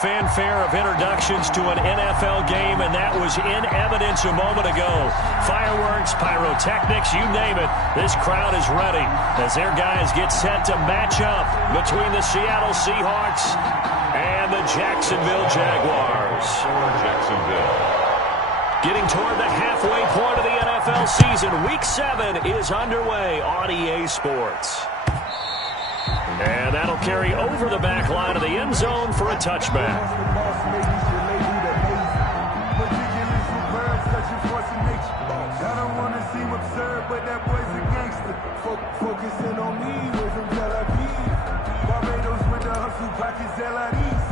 Fanfare of introductions to an NFL game, and that was in evidence a moment ago. Fireworks, pyrotechnics, you name it. This crowd is ready as their guys get set to match up between the Seattle Seahawks and the Jacksonville Jaguars. Jacksonville. Getting toward the halfway point of the NFL season, Week 7 is underway on EA Sports. And that'll carry over the back line of the end zone for a touchback. I don't want to seem absurd, but that boy's a gangster. Focusing on me, we're from Tel Aviv. Barbados with the hustle, pockets LIDs.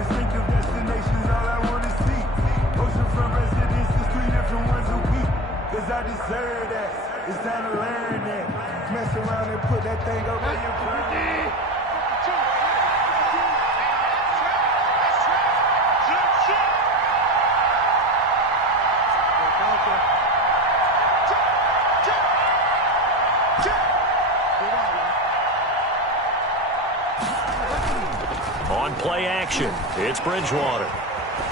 Distinctive destinations, all I want to see. Oceanfront residences, 3 different ones a week. Cause I deserve that. It's time to learn that. Mess around and put that thing over your brain. On play action, it's Bridgewater.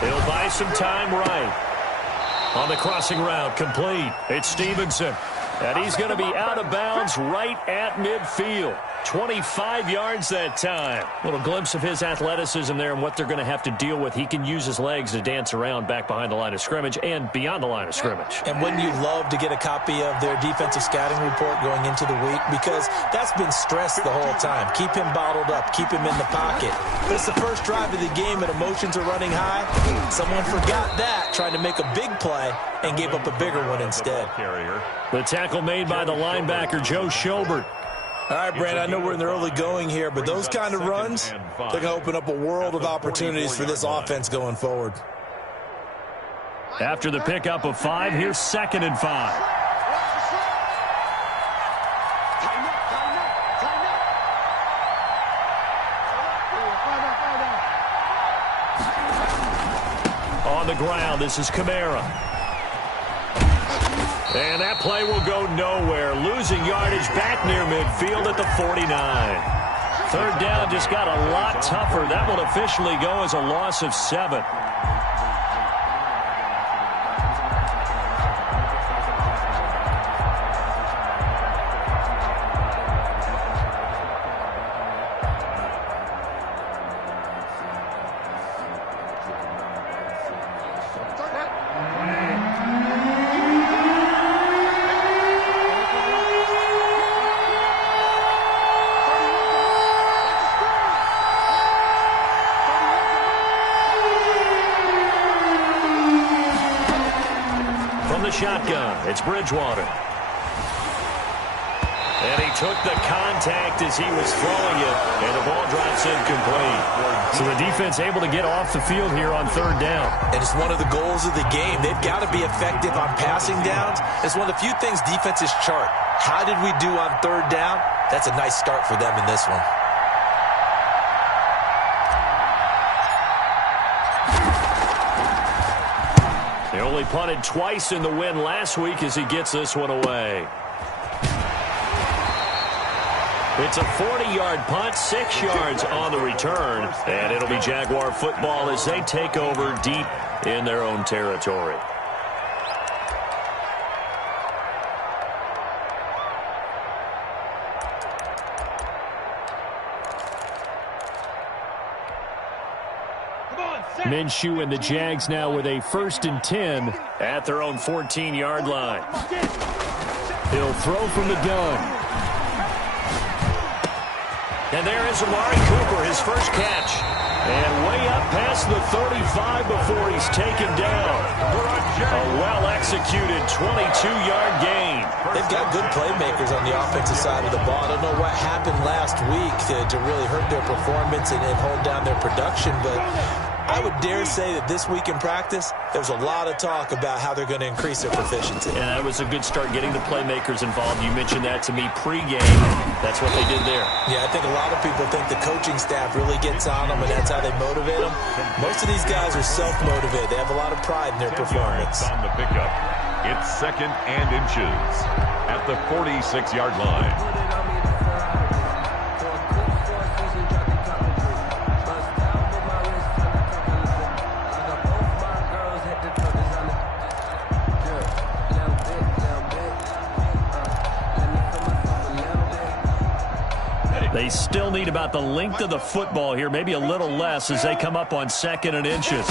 He'll buy some time right. On the crossing route, complete. It's Stevenson. And he's going to be out of bounds right at midfield. 25 yards that time. Little glimpse of his athleticism there and what they're going to have to deal with. He can use his legs to dance around back behind the line of scrimmage and beyond the line of scrimmage. And wouldn't you love to get a copy of their defensive scouting report going into the week? Because that's been stressed the whole time. Keep him bottled up. Keep him in the pocket. But it's the first drive of the game and emotions are running high. Someone forgot that, trying to make a big play and gave up a bigger one instead. The tackle made by the linebacker, Joe Schobert. All right, Brand, I know we're in the early going here, but those kind of runs, they're going to open up a world of opportunities for this offense going forward. After the pickup of 5, here's 2nd and 5. On the ground, this is Kamara. And that play will go nowhere. Losing yardage back near midfield at the 49. 3rd down just got a lot tougher. That will officially go as a loss of 7. Shotgun. It's Bridgewater. And he took the contact as he was throwing it, and the ball drops incomplete. So the defense able to get off the field here on 3rd down. And it's one of the goals of the game. They've got to be effective on passing downs. It's one of the few things defenses chart. How did we do on 3rd down? That's a nice start for them in this one. They only punted twice in the win last week as he gets this one away. It's a 40-yard punt, 6 yards on the return, and it'll be Jaguar football as they take over deep in their own territory. Minshew and the Jags now with a 1st and 10 at their own 14-yard line. He'll throw from the gun. And there is Amari Cooper, his first catch. And way up past the 35 before he's taken down. A well-executed 22-yard gain. They've got good playmakers on the offensive side of the ball. I don't know what happened last week to really hurt their performance and hold down their production, but I would dare say that this week in practice, there's a lot of talk about how they're going to increase their proficiency. And that was a good start, getting the playmakers involved. You mentioned that to me pregame. That's what they did there. Yeah, I think a lot of people think the coaching staff really gets on them, and that's how they motivate them. Most of these guys are self-motivated. They have a lot of pride in their performance. On the pickup, it's 2nd and inches at the 46-yard line. They still need about the length of the football here, maybe a little less as they come up on 2nd and inches.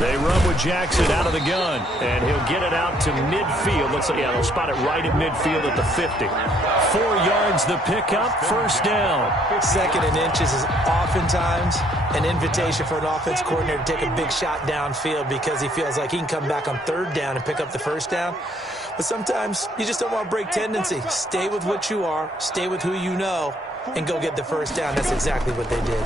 They run with Jackson out of the gun, and he'll get it out to midfield. Looks like, yeah, they'll spot it right at midfield at the 50. 4 yards the pickup, first down. 2nd and inches is oftentimes an invitation for an offense coordinator to take a big shot downfield because he feels like he can come back on 3rd down and pick up the first down. But sometimes you just don't want to break tendency. Stay with what you are, stay with who you know, and go get the first down. That's exactly what they did.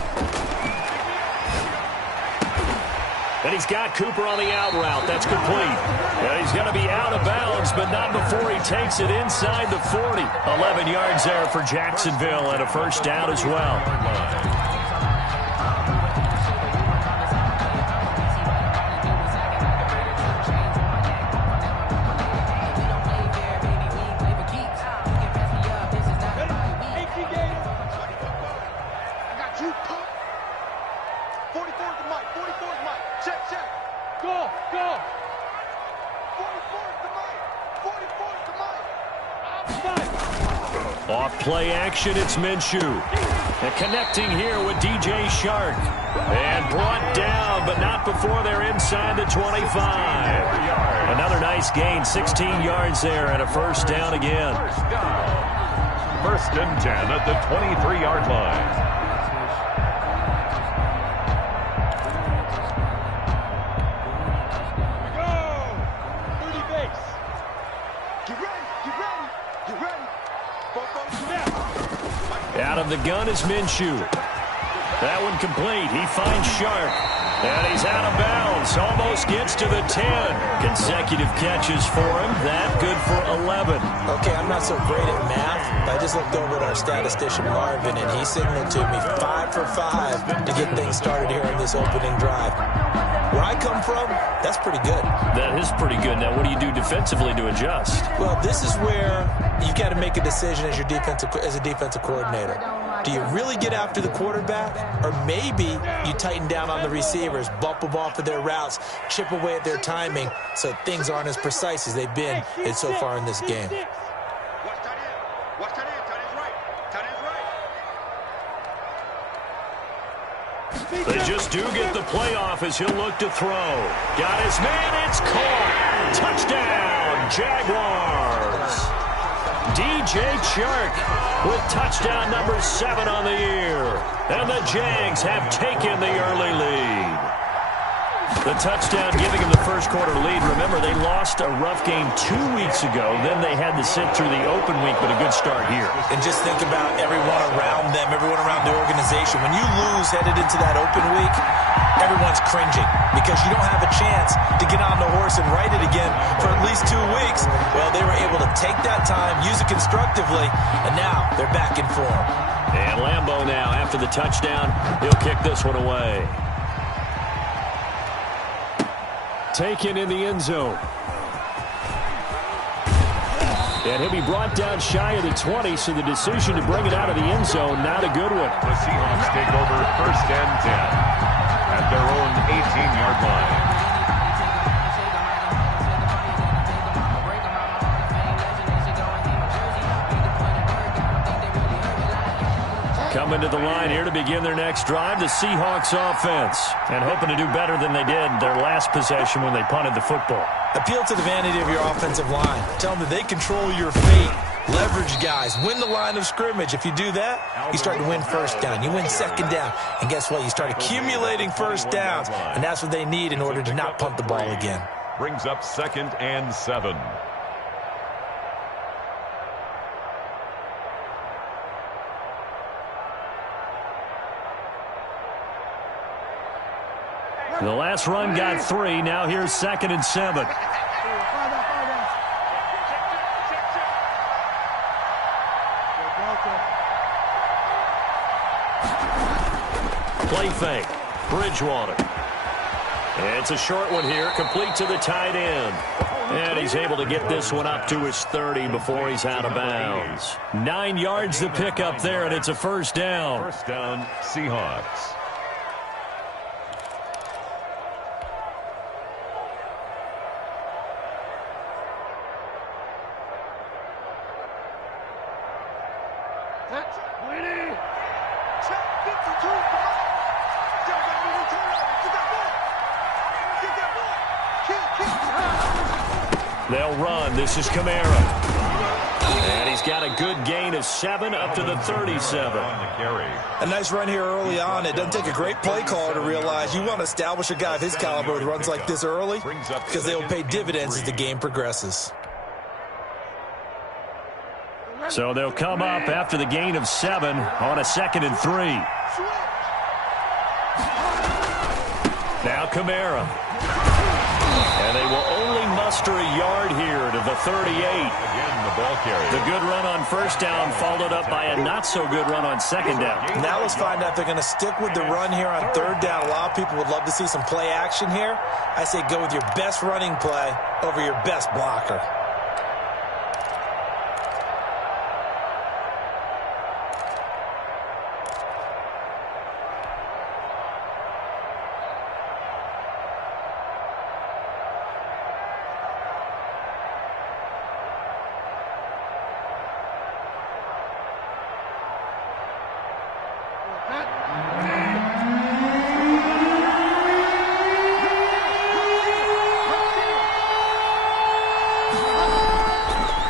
And he's got Cooper on the out route. That's complete. And he's going to be out of bounds, but not before he takes it inside the 40. 11 yards there for Jacksonville and a first down as well. Off play action, it's Minshew. And connecting here with DJ Shark. And brought down, but not before they're inside the 25. Another nice gain, 16 yards there, and a first down again. First and 10 at the 23-yard line. Out of the gun is Minshew. That one complete. He finds Shark. And he's out of bounds. Almost gets to the 10. Consecutive catches for him. That good for 11. Okay, I'm not so great at math, but I just looked over at our statistician Marvin, and he signaled to me 5 for 5 to get things started here on this opening drive. Where I come from, that's pretty good. That is pretty good. Now, what do you do defensively to adjust? Well, this is where you've got to make a decision as a defensive coordinator. Do you really get after the quarterback, or maybe you tighten down on the receivers, bump them off of their routes, chip away at their timing so things aren't as precise as they've been so far in this game? They just do get the playoff as he'll look to throw. Got his man, it's caught. Touchdown, Jaguars. DJ Chark with touchdown number 7 on the year. And the Jags have taken the early lead. The touchdown giving them the first quarter lead. Remember, they lost a rough game 2 weeks ago. Then they had to sit through the open week, but a good start here. And just think about everyone around them, everyone around the organization. When you lose headed into that open week, everyone's cringing because you don't have a chance to get on the horse and ride it again for at least 2 weeks. Well, they were able to take that time, use it constructively, and now they're back in form. And Lambeau now, after the touchdown, he'll kick this one away. Taken in the end zone. And he'll be brought down shy of the 20, so the decision to bring it out of the end zone, not a good one. The Seahawks take over first and 10 at their own 18-yard line. Coming to the line here to begin their next drive, the Seahawks offense. And hoping to do better than they did their last possession when they punted the football. Appeal to the vanity of your offensive line. Tell them that they control your fate. Leverage guys. Win the line of scrimmage. If you do that, you start to win first down. You win second down. And guess what? You start accumulating first downs. And that's what they need in order to not punt the ball again. Brings up 2nd and 7. The last run got 3. Now here's 2nd and 7. Play fake. Bridgewater. It's a short one here, complete to the tight end. And he's able to get this one up to his 30 before he's out of bounds. 9 yards to pick up there, and it's a first down. First down, Seahawks. They'll run. This is Kamara. And he's got a good gain of 7 up to the 37. A nice run here early on. It doesn't take a great play caller to realize you want to establish a guy of his caliber with runs like this early because they will pay dividends as the game progresses. So they'll come up after the gain of 7 on a 2nd and 3. Now Kamara. And they will only muster a yard here to the 38. Again, the ball carrier. The good run on first down followed up by a not-so-good run on second down. Now let's find out if they're going to stick with the run here on third down. A lot of people would love to see some play action here. I say go with your best running play over your best blocker.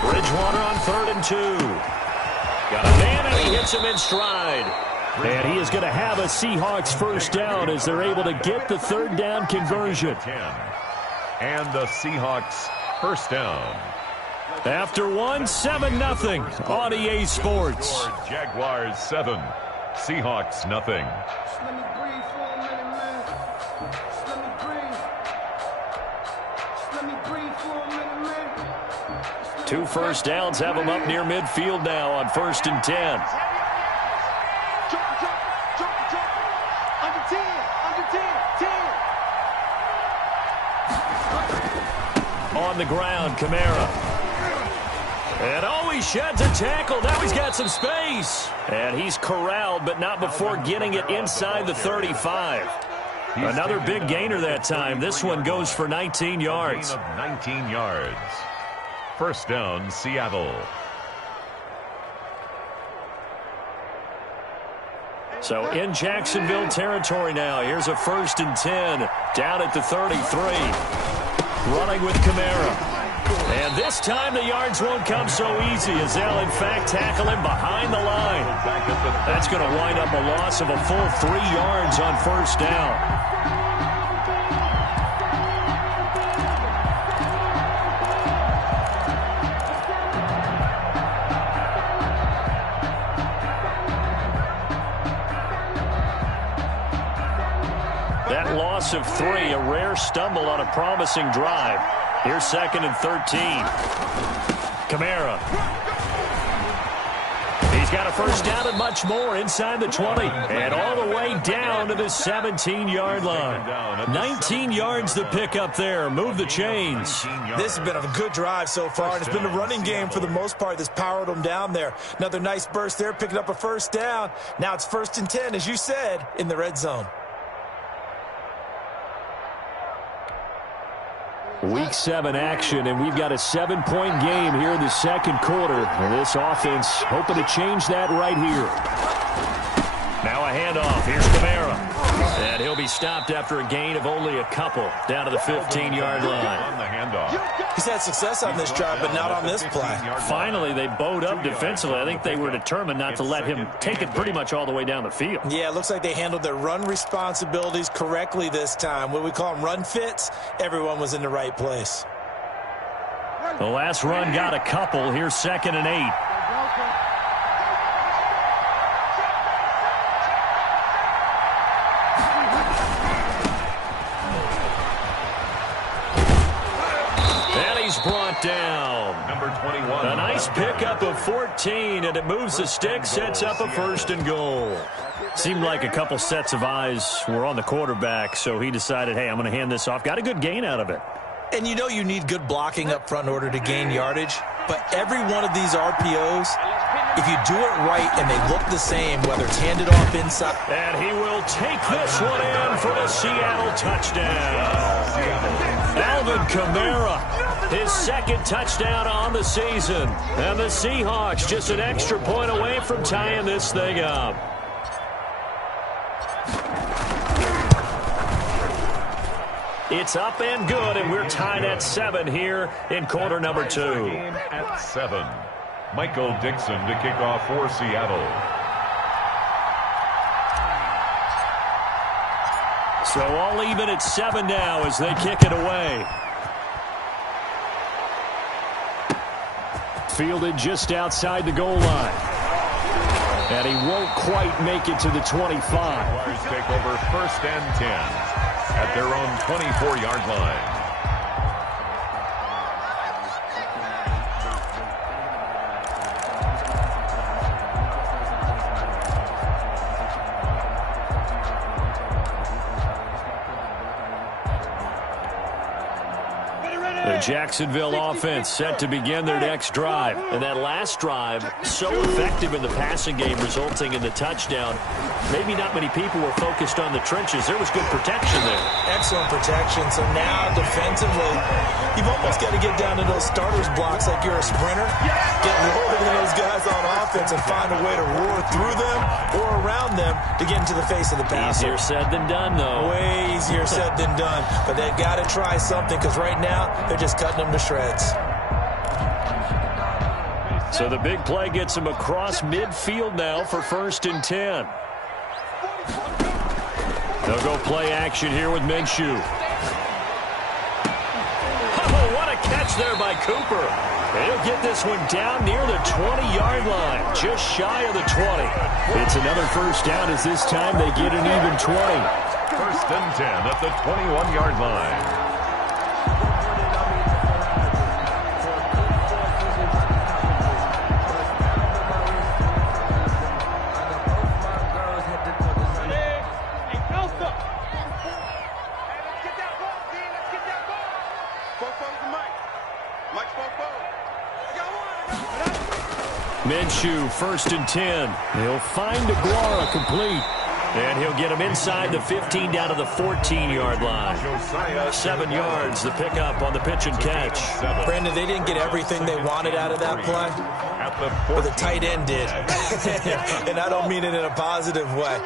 Bridgewater on 3rd and 2. Got a man, and he hits him in stride. And he is going to have a Seahawks first down as they're able to get the third down conversion. And the Seahawks first down. After 1, 7-0 on EA Sports. Jaguars 7, Seahawks nothing. Just let me breathe for a minute, man. Just let me breathe. Just let me breathe for a minute, man. 2 first downs have them up near midfield now on 1st and 10. Under 10, under 10, 10. On the ground, Kamara. And oh, he sheds a tackle. Now he's got some space. And he's corralled, but not before getting it inside the 35. Another big gainer that time. This one goes for 19 yards. 19 yards. First down, Seattle. So in Jacksonville territory now. Here's a 1st and 10 down at the 33. Running with Kamara. And this time the yards won't come so easy as they'll in fact tackle him behind the line. That's going to wind up a loss of a full 3 yards on first down. That loss of 3, a rare stumble on a promising drive. Here's 2nd and 13. Kamara. He's got a first down and much more inside the 20. And all the way down to the 17-yard line. 19 yards to pick up there. Move the chains. This has been a good drive so far, and it's been a running game for the most part that's powered them down there. Another nice burst there, picking up a first down. Now it's 1st and 10, as you said, in the red zone. Week 7 action, and we've got a 7-point game here in the second quarter. And this offense hoping to change that right here. Now a handoff. Here's Kamara. And he'll be stopped after a gain of only a couple down to the 15-yard line. On the handoff. He's had success on this drive, but not on this play. Finally, they bowed up defensively. I think they were determined not to let him take it pretty much all the way down the field. Yeah, it looks like they handled their run responsibilities correctly this time. What we call them run fits, everyone was in the right place. The last run got a couple. Here's 2nd and 8. Brought down. Number 21. A nice pickup of 14, and it moves the stick, sets up a 1st and goal. Seemed like a couple sets of eyes were on the quarterback, so he decided, hey, I'm going to hand this off. Got a good gain out of it. And you know you need good blocking up front in order to gain yardage, but every one of these RPOs, if you do it right and they look the same, whether it's handed off inside. And he will take this one in for the Seattle touchdown. Alvin Kamara, his 2nd touchdown on the season. And the Seahawks just an extra point away from tying this thing up. It's up and good, and we're tied at 7 here in quarter number 2. Game at 7. Michael Dixon to kick off for Seattle. So all even at 7 now as they kick it away. Fielded just outside the goal line. And he won't quite make it to the 25. Jaguars take over 1st and 10 at their own 24-yard line. The Jacksonville offense set to begin their next drive. And that last drive, so effective in the passing game, resulting in the touchdown. Maybe not many people were focused on the trenches. There was good protection there. Excellent protection. So now, defensively, you've almost got to get down to those starters blocks like you're a sprinter. Get lower than those guys on offense and find a way to roar through them or around them to get into the face of the passer. Easier said than done, though. Way easier said than done. But they've got to try something because right now, they're just cutting them to shreds. So the big play gets him across midfield now for 1st and 10. They'll go play action here with Minshew. Oh, what a catch there by Cooper. He'll get this one down near the 20-yard line, just shy of the 20. It's another 1st down as this time they get an even 20. 1st and 10 at the 21-yard line. Minshew, 1st and 10. He'll find Aguara complete. And he'll get him inside the 15 down to the 14-yard line. 7 yards, the pickup on the pitch and catch. Brandon, they didn't get everything they wanted out of that play, but the tight end did. And I don't mean it in a positive way.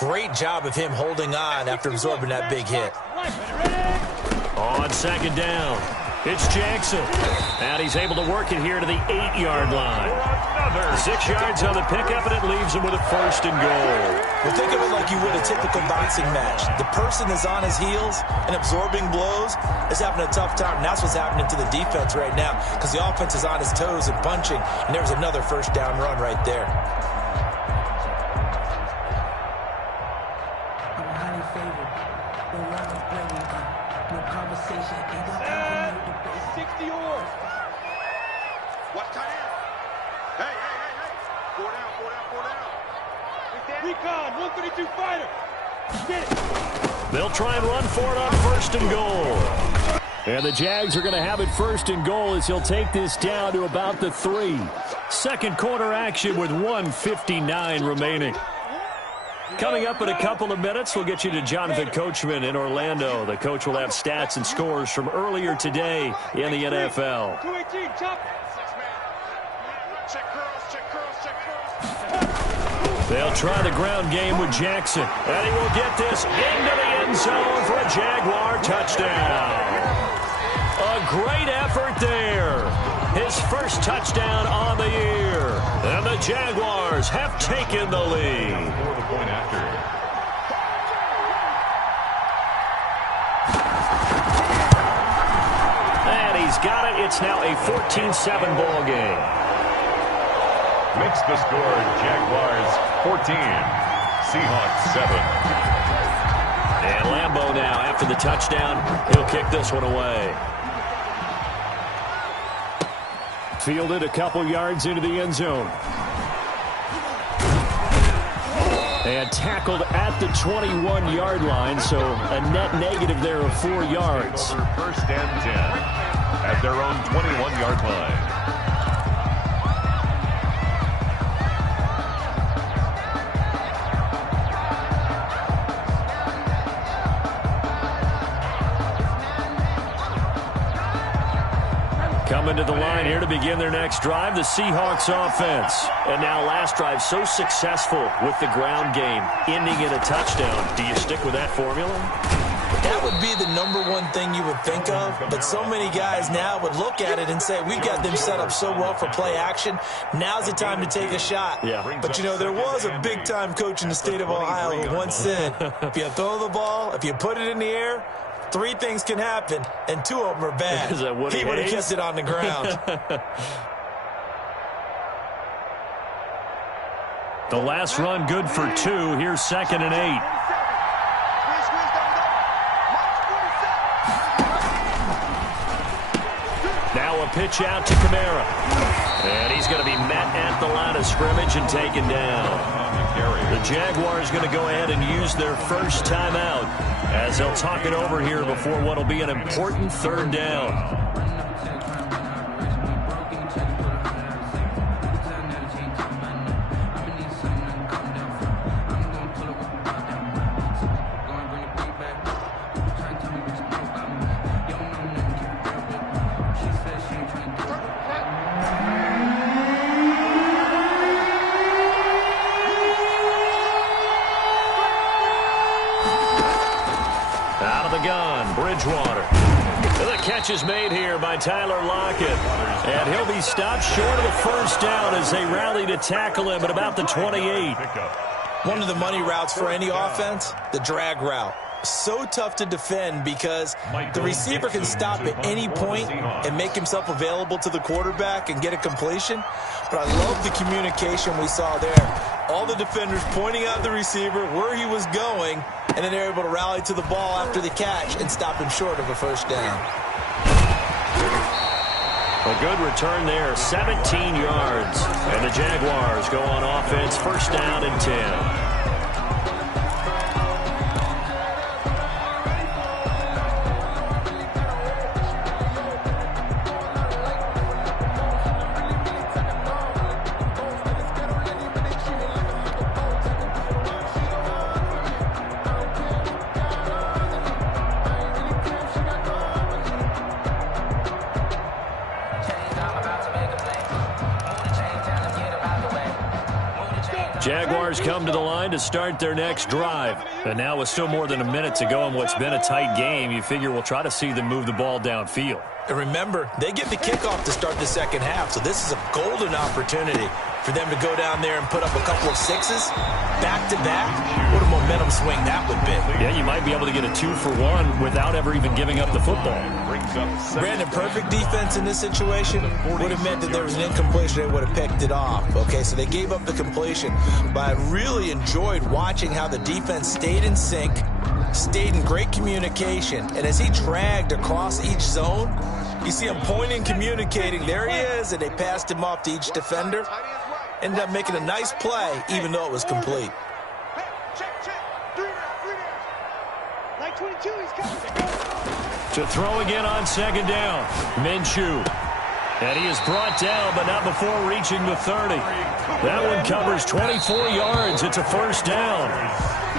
Great job of him holding on after absorbing that big hit. On 2nd down, it's Jackson. And he's able to work it here to the 8-yard line. 6 yards on the pickup, and it leaves him with a 1st and goal. Well, think of it like you would a typical boxing match. The person is on his heels and absorbing blows is having a tough time. And that's what's happening to the defense right now because the offense is on his toes and punching. And there's another 1st down run right there. I'm highly favored. No longer playing. No conversation. 60 yours. Watch tight end. Hey. 4 down. Recon, 132 fighter. Get it. They'll try and run for it on 1st and goal. And the Jags are going to have it 1st and goal as he'll take this down to about the 3. 2nd quarter action with 1:59 remaining. Coming up in a couple of minutes, we'll get you to Jonathan Coachman in Orlando. The coach will have stats and scores from earlier today in the NFL. 218, chop. They'll try the ground game with Jackson. And he will get this into the end zone for a Jaguar touchdown. A great effort there. His 1st touchdown on the year. And the Jaguars have taken the lead. For the point after. And he's got it. It's now a 14-7 ball game. Makes the score Jaguars 14, Seahawks 7. And Lambeau now, after the touchdown, he'll kick this one away. Fielded a couple yards into the end zone. And tackled at the 21-yard line, so a net negative there of 4 yards. 1st and 10 at their own 21-yard line. Coming to the line here to begin their next drive, the Seahawks offense. And now last drive so successful with the ground game, ending in a touchdown. Do you stick with that formula? That would be the #1 thing you would think of, but so many guys now would look at it and say, we've got them set up so well for play action. Now's the time to take a shot. Yeah. But, you know, there was a big-time coach in the state of Ohio who once said, if you throw the ball, if you put it in the air, 3 things can happen, and 2 of them are bad. He would have kept it on the ground. The last run good for 2. Here's 2nd and 8. Now a pitch out to Kamara. And he's going to be met at the line of scrimmage and taken down. The Jaguars going to go ahead and use their first timeout as they'll talk it over here before what will be an important 3rd down. Bridgewater. The catch is made here by Tyler Lockett. And he'll be stopped short of the first down as they rally to tackle him at about the 28. One of the money routes for any offense, the drag route. So tough to defend because the receiver can stop at any point and make himself available to the quarterback and get a completion. But I love the communication we saw there. All the defenders pointing out the receiver, where he was going, and then they're able to rally to the ball after the catch and stop him short of a first down. A good return there, 17 yards. And the Jaguars go on offense, 1st down and 10. Jaguars come to the line to start their next drive. And now with still more than a minute to go in what's been a tight game, you figure we'll try to see them move the ball downfield. And remember, they get the kickoff to start the second half, so this is a golden opportunity for them to go down there and put up a couple of 6s back-to-back. What a momentum swing that would be. Yeah, you might be able to get a 2-for-1 without ever even giving up the football. Brandon, perfect defense in this situation would have meant that there was an incompletion. They would have picked it off. Okay, so they gave up the completion. But I really enjoyed watching how the defense stayed in sync, stayed in great communication. And as he dragged across each zone, you see him pointing, communicating. There he is, and they passed him off to each defender. Ended up making a nice play, even though it was complete. To throw again on 2nd down, Minshew. And he is brought down, but not before reaching the 30. That one covers 24 yards. It's a 1st down.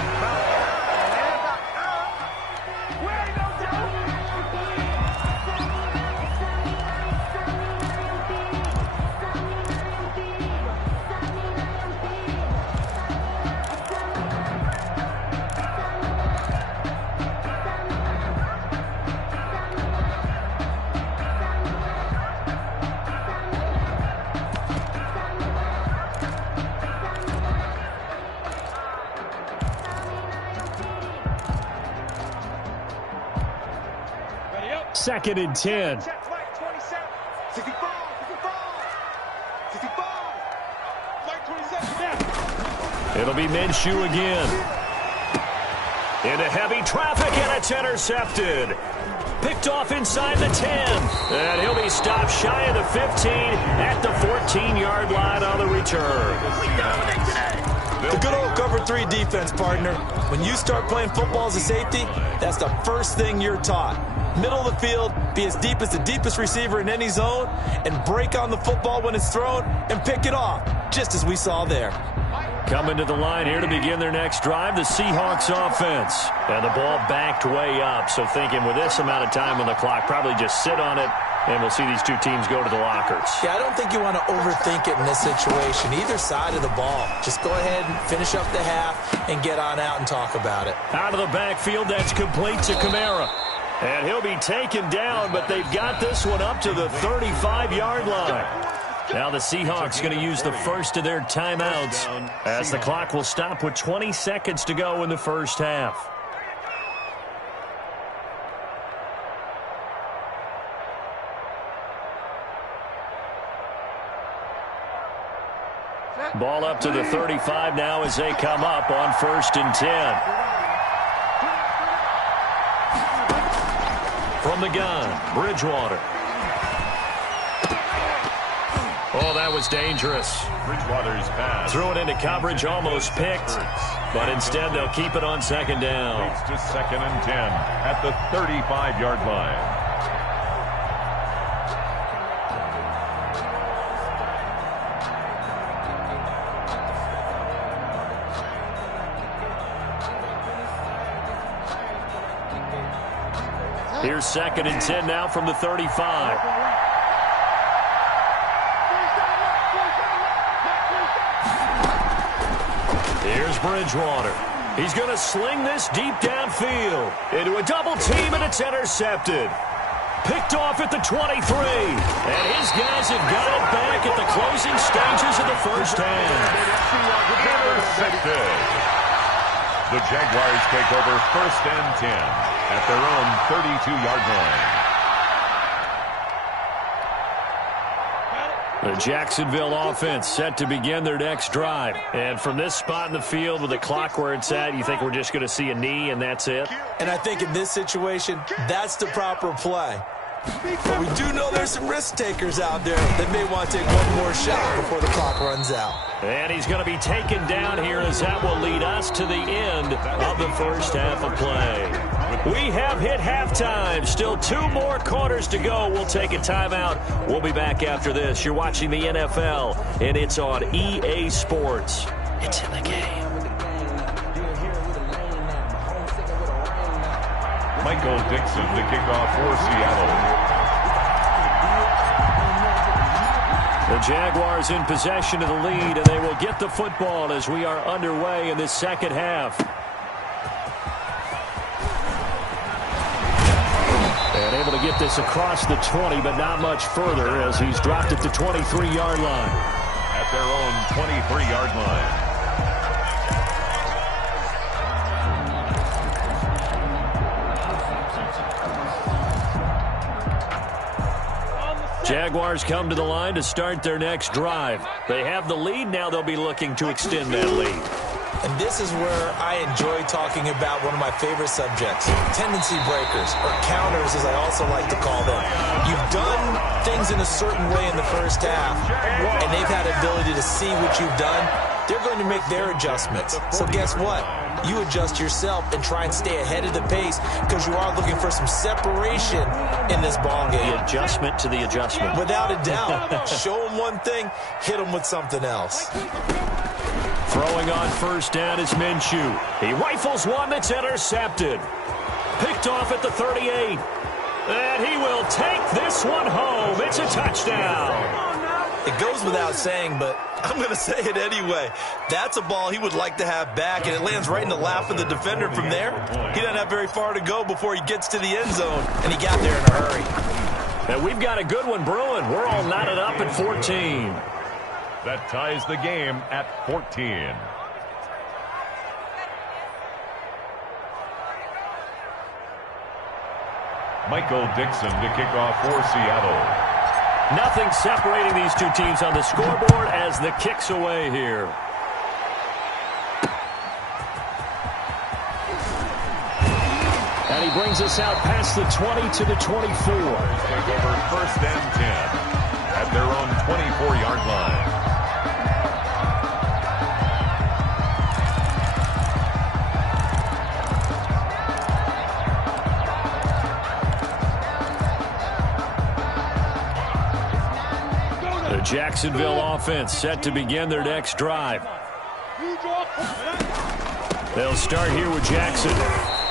Second and 10. It'll be Minshew again. Into heavy traffic, and it's intercepted. Picked off inside the 10. And he'll be stopped shy of the 15 at the 14-yard line on the return. The good old cover 3 defense, partner. When you start playing football as a safety, that's the first thing you're taught. Middle of the field, be as deep as the deepest receiver in any zone, and break on the football when it's thrown and pick it off, just as we saw there. Coming to the line here to begin their next drive, the Seahawks offense. And the ball backed way up, so thinking with this amount of time on the clock, probably just sit on it And we'll see these two teams go to the lockers. Yeah, I don't think you want to overthink it in this situation, either side of the ball. Just go ahead and finish up the half and get on out and talk about it. Out of the backfield, that's complete to Kamara. And he'll be taken down, but they've got this one up to the 35-yard line. Now the Seahawks going to use the first of their timeouts as the clock will stop with 20 seconds to go in the first half. Ball up to the 35 now as they come up on 1st and 10. From the gun, Bridgewater. Oh, that was dangerous. Bridgewater's pass. Threw it into coverage, almost picked. But instead, they'll keep it on 2nd down. It's to 2nd and 10 at the 35-yard line. Here's 2nd and 10 now from the 35. Here's Bridgewater. He's going to sling this deep downfield into a double team, and it's intercepted. Picked off at the 23. And his guys have got it back at the closing stages of the first half. Intercepted. The Jaguars take over 1st and 10 at their own 32-yard line. The Jacksonville offense set to begin their next drive. And from this spot in the field with the clock where it's at, you think we're just going to see a knee and that's it? And I think in this situation, that's the proper play. But we do know there's some risk takers out there that may want to take one more shot before the clock runs out. And he's going to be taken down here as that will lead us to the end of the first half of play. We have hit halftime. Still 2 more quarters to go. We'll take a timeout. We'll be back after this. You're watching the NFL, and it's on EA Sports. It's in the game. Michael Dixon to kick off for Seattle. The Jaguars in possession of the lead, and they will get the football as we are underway in this second half. And able to get this across the 20, but not much further as he's dropped at the 23-yard line. At their own 23-yard line. Jaguars come to the line to start their next drive. They have the lead. Now they'll be looking to extend that lead. And this is where I enjoy talking about one of my favorite subjects, tendency breakers, or counters as I also like to call them. You've done things in a certain way in the first half, and they've had ability to see what you've done. They're going to make their adjustments. So guess what? You adjust yourself and try and stay ahead of the pace because you are looking for some separation in this ball game. The adjustment to the adjustment. Without a doubt. Show them one thing, hit them with something else. Throwing on first down is Minshew. He rifles one that's intercepted. Picked off at the 38. And he will take this one home. It's a touchdown. It goes without saying, but I'm going to say it anyway. That's a ball he would like to have back, and it lands right in the lap of the defender from there. He doesn't have very far to go before he gets to the end zone, and he got there in a hurry. And we've got a good one brewing. We're all knotted up at 14. That ties the game at 14. Michael Dixon to kick off for Seattle. Nothing separating these two teams on the scoreboard as the kick's away here. And he brings us out past the 20 to the 24. Take over 1st and 10 at their own 24-yard line. Jacksonville offense set to begin their next drive. They'll start here with Jackson.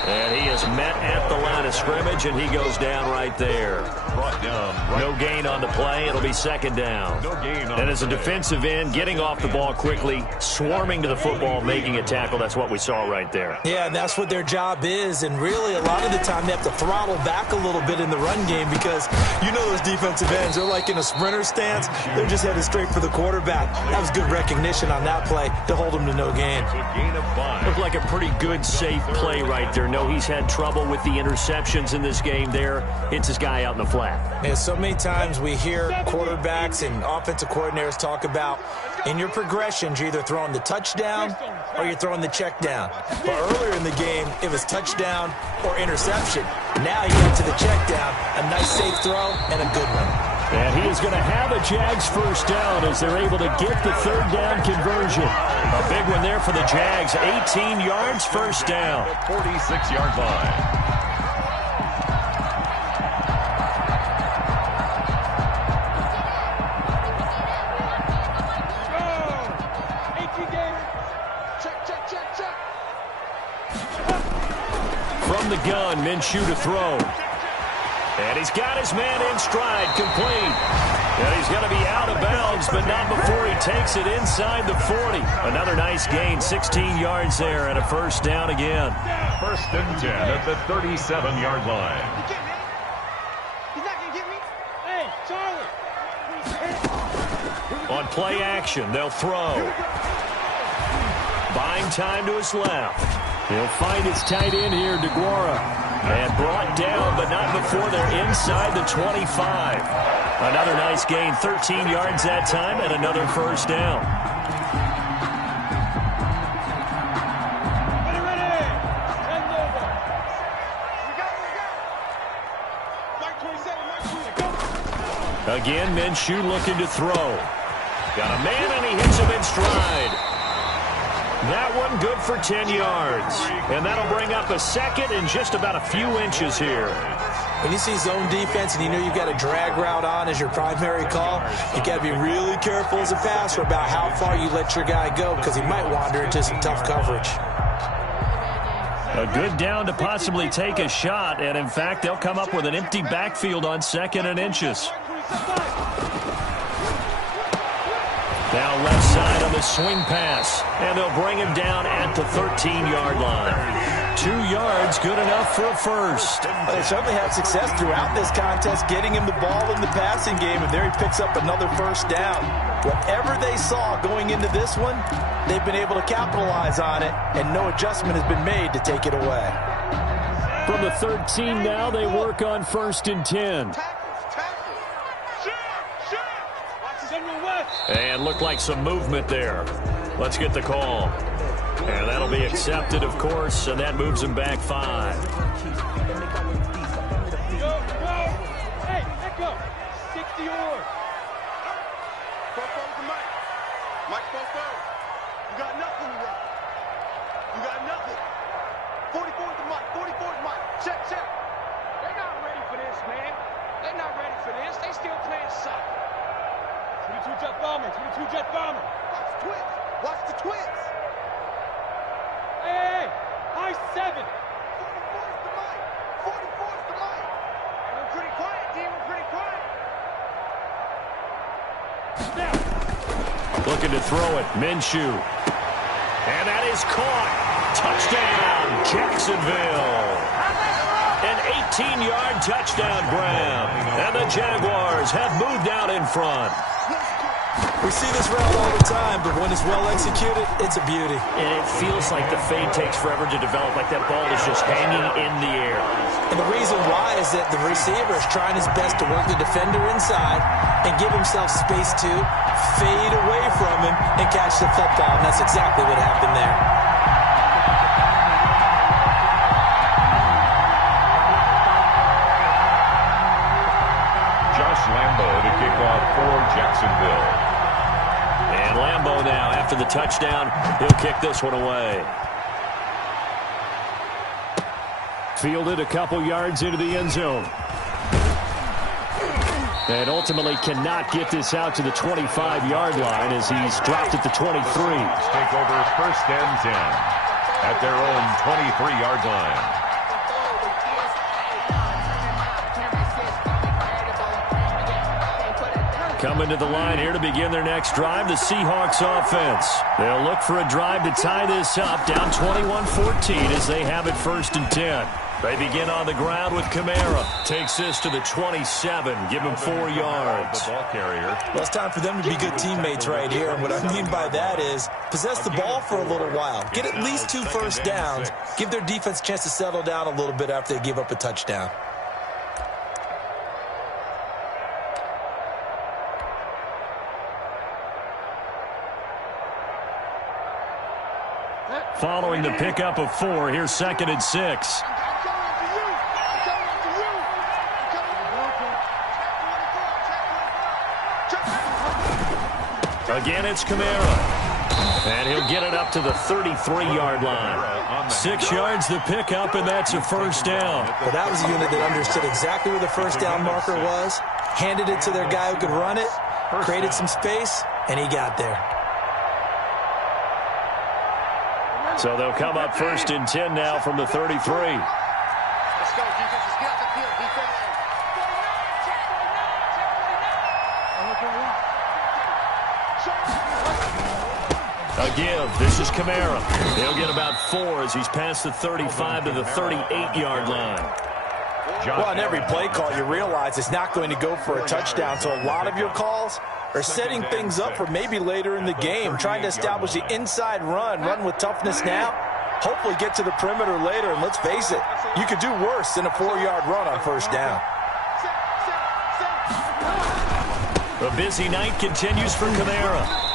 And he is met at the line of scrimmage, and he goes down right there. Brought down. Right. No gain on the play. It'll be second down. No gain on and as a play. defensive end, getting off the ball quickly, swarming to the football, making a tackle, that's what we saw right there. Yeah, and that's what their job is. And really, a lot of the time, they have to throttle back a little bit in the run game because you know those defensive ends, they're like in a sprinter stance. They're just headed straight for the quarterback. That was good recognition on that play to hold them to no gain. A gain of 5. Looked like a pretty good, safe play right there. No, he's had trouble with the interceptions in this game there. Hits his guy out in the flat. And so many times we hear quarterbacks and offensive coordinators talk about in your progressions, you're either throwing the touchdown or you're throwing the check down. But earlier in the game, it was touchdown or interception. Now you get to the check down, a nice safe throw and a good one. And he is going to have a Jags first down as they're able to get the third down conversion. A big one there for the Jags. 18 yards, first down. 46-yard line. From the gun, Minshew to throw. And he's got his man in stride, complete. And he's going to be out of bounds, but not before he takes it inside the 40. Another nice gain, 16 yards there, and a first down again. First and 10 at the 37-yard line. He's not going to get me. Hey, Charlie. On play action, they'll throw. Buying time to his left. He'll find his tight end here, DeGuara. And brought down, but not before they're inside the 25. Another nice gain, 13 yards that time, and another first down. Again, Minshew looking to throw. Got a man, and he hits him in stride. That one good for 10 yards. And that'll bring up a second and just about a few inches here. When you see zone defense and you know you've got a drag route on as your primary call, you got to be really careful as a passer about how far you let your guy go because he might wander into some tough coverage. A good down to possibly take a shot, and in fact, they'll come up with an empty backfield on second and inches. Now left side on the swing pass, and they'll bring him down at the 13-yard line. 2 yards, good enough for a first. They certainly had success throughout this contest, getting him the ball in the passing game, and there he picks up another first down. Whatever they saw going into this one, they've been able to capitalize on it, and no adjustment has been made to take it away. From the 13 now, they work on first and 10. And looked like some movement there. Let's get the call. And that'll be accepted, of course, and that moves him back 5. Hey, let go. 60 or. Mike, you got nothing left. You got nothing. 44 to Mike. 44 to Mike. Check. They're not ready for this, man. They're not ready for this. They still playing soccer. 22-jet bomber. 22-jet bomber. Watch the twins. Watch the twins. Hey, high 7. 44 is the Mike. 44 is the Mike. And we're pretty quiet, D. We're pretty quiet. Now. Looking to throw it, Minshew. And that is caught. Touchdown, Jacksonville. An 18-yard touchdown grab. And the Jaguars have moved out in front. We see this route all the time, but when it's well executed, it's a beauty. And it feels like the fade takes forever to develop, like that ball is just hanging in the air. And the reason why is that the receiver is trying his best to work the defender inside and give himself space to fade away from him and catch the football, and that's exactly what happened there. Lambo to kick off for Jacksonville. And Lambo now, after the touchdown, he'll kick this one away. Fielded a couple yards into the end zone. And ultimately cannot get this out to the 25-yard line as he's dropped at the 23. Take over first and 10 at their own 23-yard line. Coming to the line here to begin their next drive, the Seahawks offense. They'll look for a drive to tie this up, down 21-14 as they have it 1st and 10. They begin on the ground with Kamara. Takes this to the 27, give him 4 yards. The ball carrier. Well, it's time for them to be good teammates right here. And what I mean by that is possess the ball for a little while. Get at least 2 first downs. Give their defense a chance to settle down a little bit after they give up a touchdown. Following the pickup of 4, here's 2nd and 6. Again, it's Kamara. And he'll get it up to the 33-yard line. 6 yards the pickup, and that's a 1st down. Well, that was a unit that understood exactly where the 1st down marker was, handed it to their guy who could run it, created some space, and he got there. So they'll come up 1st and 10 now from the 33. Let's go, defense. Let's get out the field, defense. A give. This is Kamara. He'll get about 4 as he's past the 35 to the 38-yard line. Well, on every play call, you realize it's not going to go for a touchdown, so a lot of your calls are setting things up for maybe later in the game, trying to establish the inside run with toughness now, hopefully get to the perimeter later, and let's face it, you could do worse than a 4-yard run on 1st down. A busy night continues for Kamara.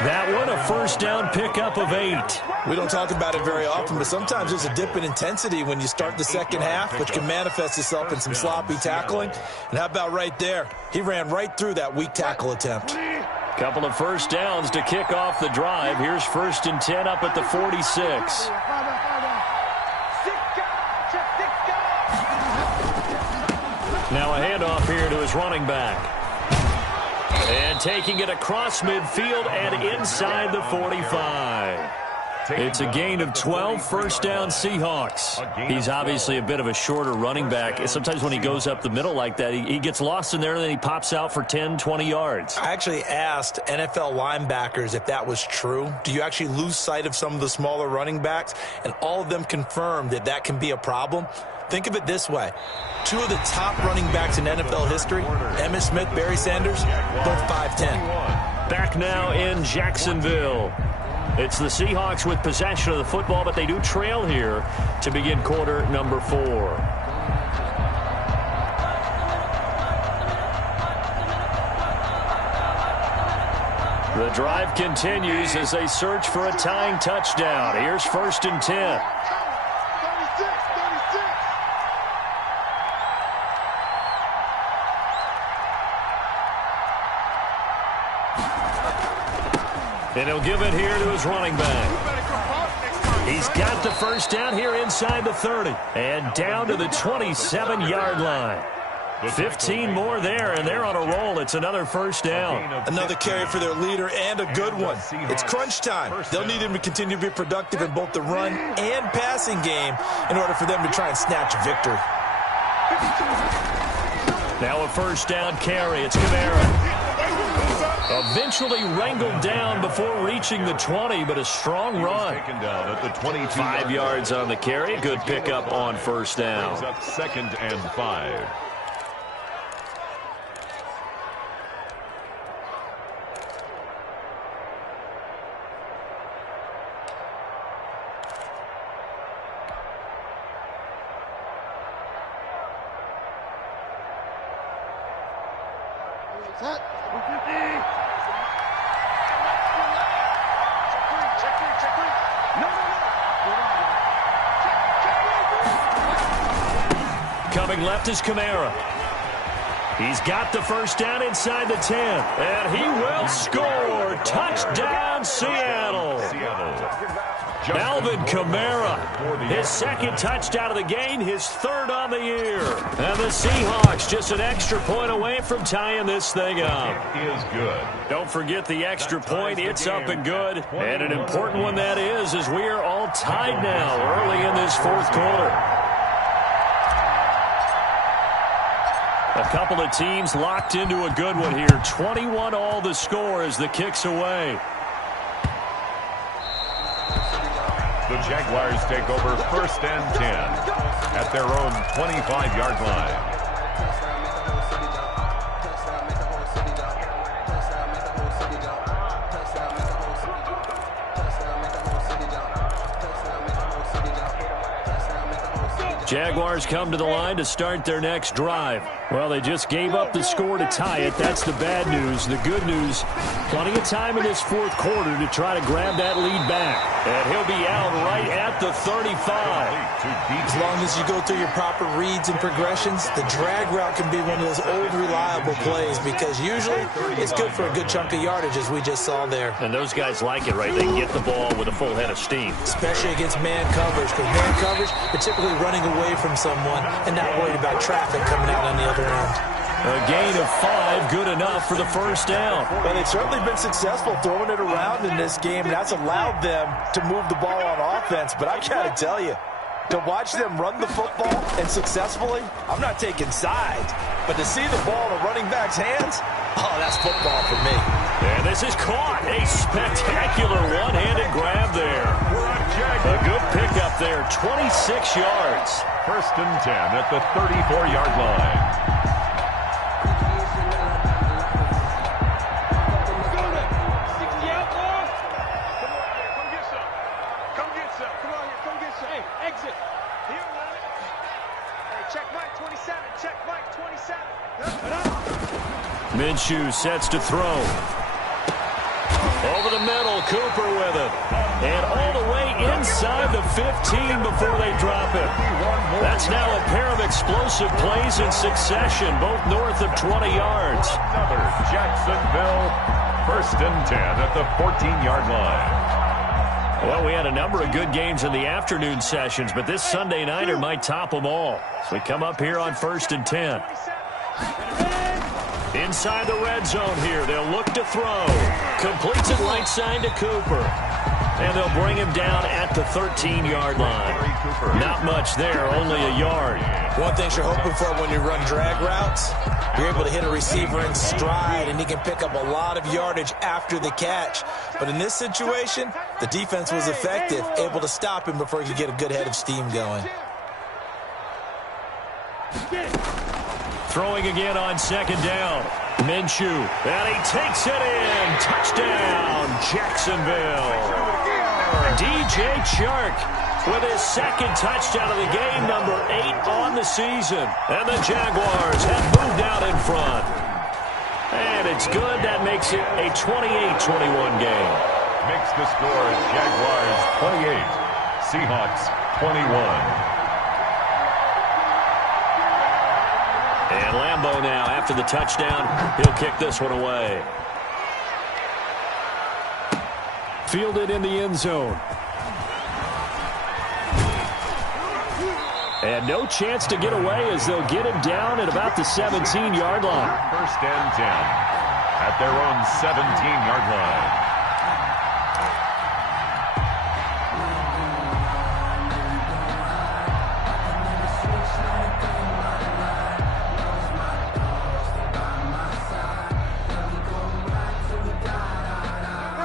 That one, a 1st down pickup of 8. We don't talk about it very often, but sometimes there's a dip in intensity when you start the 2nd half, which can manifest itself in some sloppy tackling. And how about right there? He ran right through that weak tackle attempt. Couple of 1st downs to kick off the drive. Here's 1st and 10 up at the 46. Now a handoff here to his running back. And taking it across midfield and inside the 45. It's a gain of 12, 1st down Seahawks. He's obviously a bit of a shorter running back. Sometimes when he goes up the middle like that, he gets lost in there and then he pops out for 10, 20 yards. I actually asked NFL linebackers if that was true. Do you actually lose sight of some of the smaller running backs? And all of them confirmed that that can be a problem. Think of it this way. 2 of the top running backs in NFL history, Emmitt Smith, Barry Sanders, both 5'10". Back now in Jacksonville. It's the Seahawks with possession of the football, but they do trail here to begin quarter number 4. The drive continues as they search for a tying touchdown. Here's 1st and 10. And he'll give it here to his running back. He's got the 1st down here inside the 30. And down to the 27-yard line. 15 more there, and they're on a roll. It's another 1st down. Another carry for their leader, and a good one. It's crunch time. They'll need him to continue to be productive in both the run and passing game in order for them to try and snatch a victory. Now a 1st down carry. It's Kamara. Eventually wrangled down before reaching the 20, but a strong run. Taken down at the 22. 5 yards on the carry. Good pickup on 1st down. Up 2nd and 5. Coming left is Kamara. He's got the 1st down inside the 10. And he will score. Touchdown, Seattle. Alvin Kamara, his 2nd touchdown of the game, his 3rd on the year. And the Seahawks just an extra point away from tying this thing up. It is good. Don't forget the extra point. It's up and good. And an important one that is, as we are all tied now early in this 4th quarter. A couple of teams locked into a good one here. 21-all the score as the kick's away. The Jaguars take over 1st and 10 at their own 25-yard line. Jaguars come to the line to start their next drive. Well, they just gave up the score to tie it. That's the bad news. The good news, plenty of time in this fourth quarter to try to grab that lead back. And he'll be out right at the 35. As long as you go through your proper reads and progressions, the drag route can be one of those old reliable plays because usually it's good for a good chunk of yardage, as we just saw there. And those guys like it, right? They can get the ball with a full head of steam. Especially against man coverage, because man coverage, they're typically running away from someone and not worried about traffic coming out on the other end. A gain of 5, good enough for the first down. Well, they've certainly been successful throwing it around in this game. That's allowed them to move the ball on offense. But I got to tell you, to watch them run the football and successfully, I'm not taking sides. But to see the ball in a running back's hands, oh, that's football for me. And this is caught. A spectacular one-handed grab there. A good pickup there, 26 yards. 1st and 10 at the 34-yard line. Minshew sets to throw. Over the middle, Cooper with it. And all the way inside the 15 before they drop it. That's now a pair of explosive plays in succession, both north of 20 yards. Another Jacksonville 1st and 10 at the 14-yard line. Well, we had a number of good games in the afternoon sessions, but this Sunday nighter might top them all. So we come up here on 1st and 10. Inside the red zone here, they'll look to throw. Completes it right side to Cooper. And they'll bring him down at the 13-yard line. Not much there, only a yard. One thing you're hoping for when you run drag routes, you're able to hit a receiver in stride, and he can pick up a lot of yardage after the catch. But in this situation, the defense was effective, able to stop him before he could get a good head of steam going. Throwing again on 2nd down. Minshew, and he takes it in. Touchdown, Jacksonville. DJ Chark with his 2nd touchdown of the game, number 8 on the season. And the Jaguars have moved out in front. And it's good. That makes it a 28-21 game. Makes the score Jaguars 28, Seahawks 21. And Lambeau now, after the touchdown, he'll kick this one away. Fielded in the end zone. And no chance to get away as they'll get him down at about the 17-yard line. 1st and 10 at their own 17-yard line.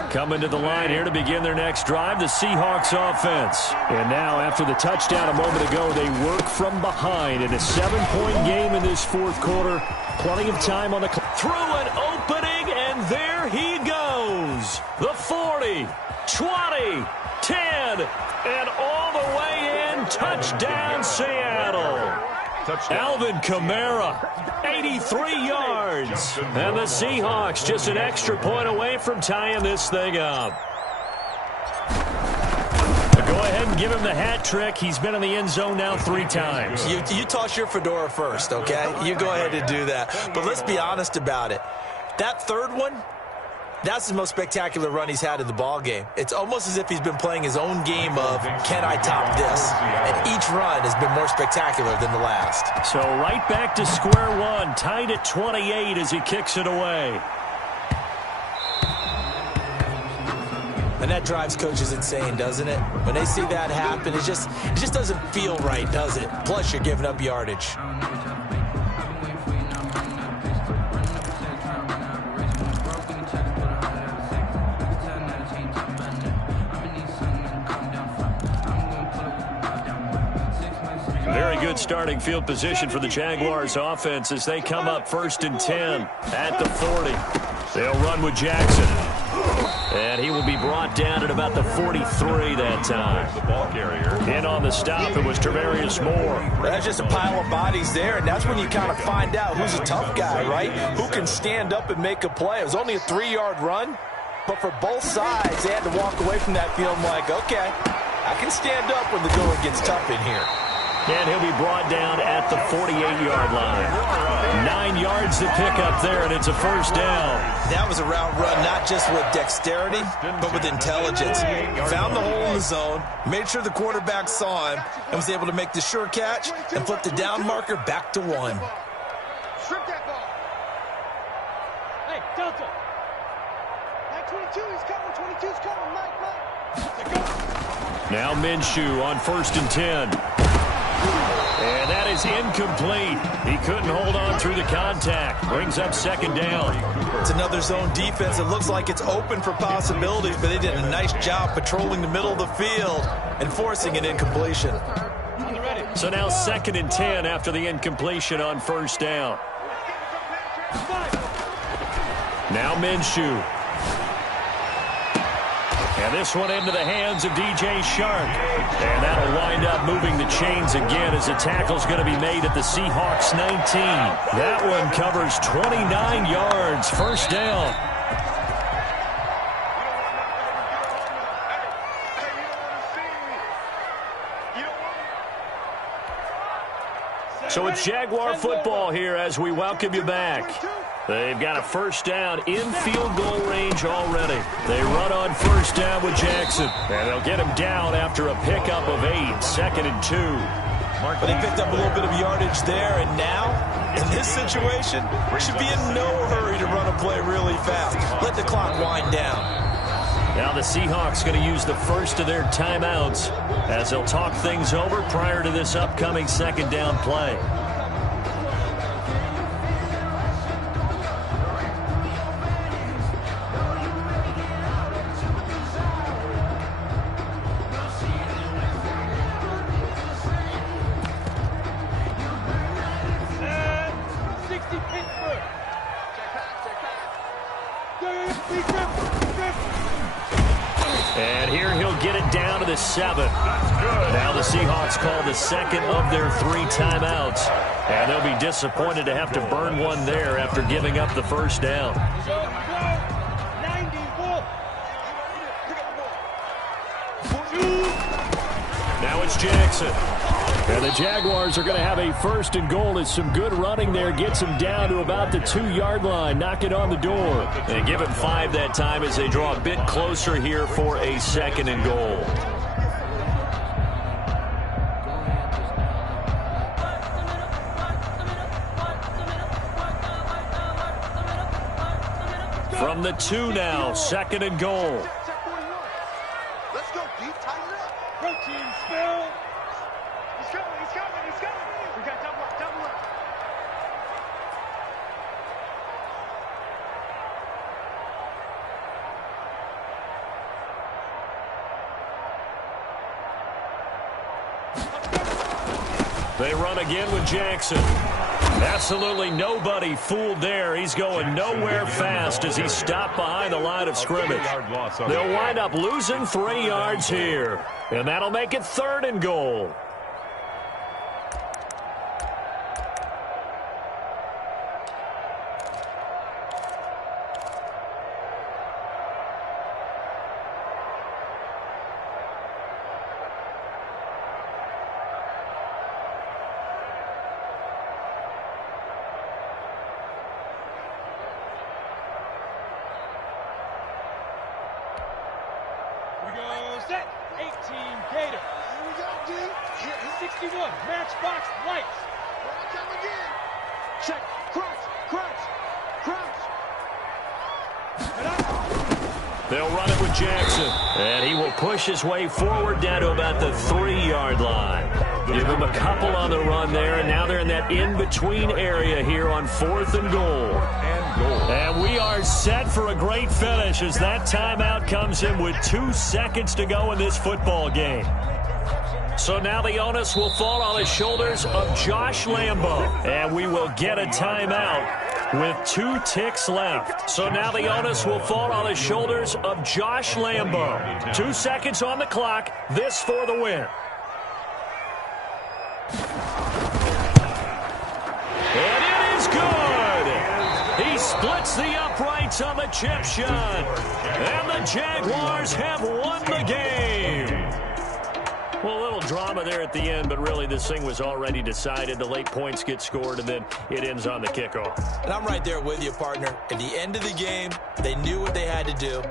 Coming to the line here to begin their next drive, the Seahawks offense. And now, after the touchdown a moment ago, they work from behind in a 7-point game in this fourth quarter. Plenty of time on the clock. Through an opening, and there he goes. The 40, 20, 10, and all the way in. Touchdown, Seattle. Alvin Kamara, 83 yards. And the Seahawks just an extra point away from tying this thing up. Go ahead and give him the hat trick. He's been in the end zone now 3 times. You toss your fedora first, okay? You go ahead and do that. But let's be honest about it. That third one, that's the most spectacular run he's had in the ball game. It's almost as if he's been playing his own game of, can I top this? And each run has been more spectacular than the last. So right back to square one, tied at 28 as he kicks it away. And that drives coaches insane, doesn't it? When they see that happen, it just doesn't feel right, does it? Plus, you're giving up yardage. good starting field position for the Jaguars offense as they come up 1st and 10 at the 40. They'll run with Jackson. And he will be brought down at about the 43 that time. The ball carrier. In on the stop, it was Travarius Moore. That's just a pile of bodies there, and that's when you kind of find out who's a tough guy, right? Who can stand up and make a play. It was only a 3-yard run, but for both sides, they had to walk away from that feeling like, okay, I can stand up when the going gets tough in here. And he'll be brought down at the 48-yard line. 9 yards to pick up there, and it's a first down. That was a route run not just with dexterity, but with intelligence. Found the hole in the zone, made sure the quarterback saw him, and was able to make the sure catch and flip the down marker back to 1. Strip that ball. Hey, Delta. Mike 22, he's coming. 22's coming. Mike. Now Minshew on 1st and 10. And that is incomplete. He couldn't hold on through the contact. Brings up 2nd down. It's another zone defense. It looks like it's open for possibilities, but they did a nice job patrolling the middle of the field and forcing an incompletion. So now 2nd and 10 after the incompletion on 1st down. Now Minshew. And this one into the hands of DJ Shark. And that'll wind up moving the chains again as the tackle's going to be made at the Seahawks 19. That one covers 29 yards. First down. So it's Jaguar football here as we welcome you back. They've got a first down in field goal range already. They run on first down with Jackson. And they'll get him down after a pickup of 8, 2nd and 2. But they picked up a little bit of yardage there, and now, in this situation, should be in no hurry to run a play really fast. Let the clock wind down. Now the Seahawks going to use the first of their timeouts as they'll talk things over prior to this upcoming 2nd down play. And here he'll get it down to the 7. Now the Seahawks call the 2nd of their 3 timeouts. And they'll be disappointed to have to burn one there after giving up the first down. Now it's Jackson. And the Jaguars are going to have a 1st and goal as some good running there gets him down to about the 2-yard line. Knock it on the door. They give him 5 that time as they draw a bit closer here for a 2nd and goal. From the 2 now, 2nd and goal. Let's go deep, tighten up. Protein spill. He's coming. We got double up. They run again with Jackson. Absolutely nobody fooled there. He's going nowhere fast as he's stopped behind the line of scrimmage. They'll wind up losing 3 yards here. And that'll make it 3rd and goal. Set. 18 Gator. Here we go, D. 61. Matchbox lights. Come again. Check. Crouch. They'll run it with Jackson. And he will push his way forward down to about the 3-yard line. Give him a couple on the run there, and now they're in that in-between area here on 4th and goal. And we are set for a great finish as that timeout comes in with 2 seconds to go in this football game. So now the onus will fall on the shoulders of Josh Lambo. And we will get a timeout with 2 ticks left. So now the onus will fall on the shoulders of Josh Lambo. 2 seconds on the clock. This for the win. And it is good. He splits the uprights on the chip shot. And the Jaguars have won the game. Well, a little drama there at the end, but really this thing was already decided. The late points get scored, and then it ends on the kickoff. And I'm right there with you, partner. At the end of the game, they knew what they had to do.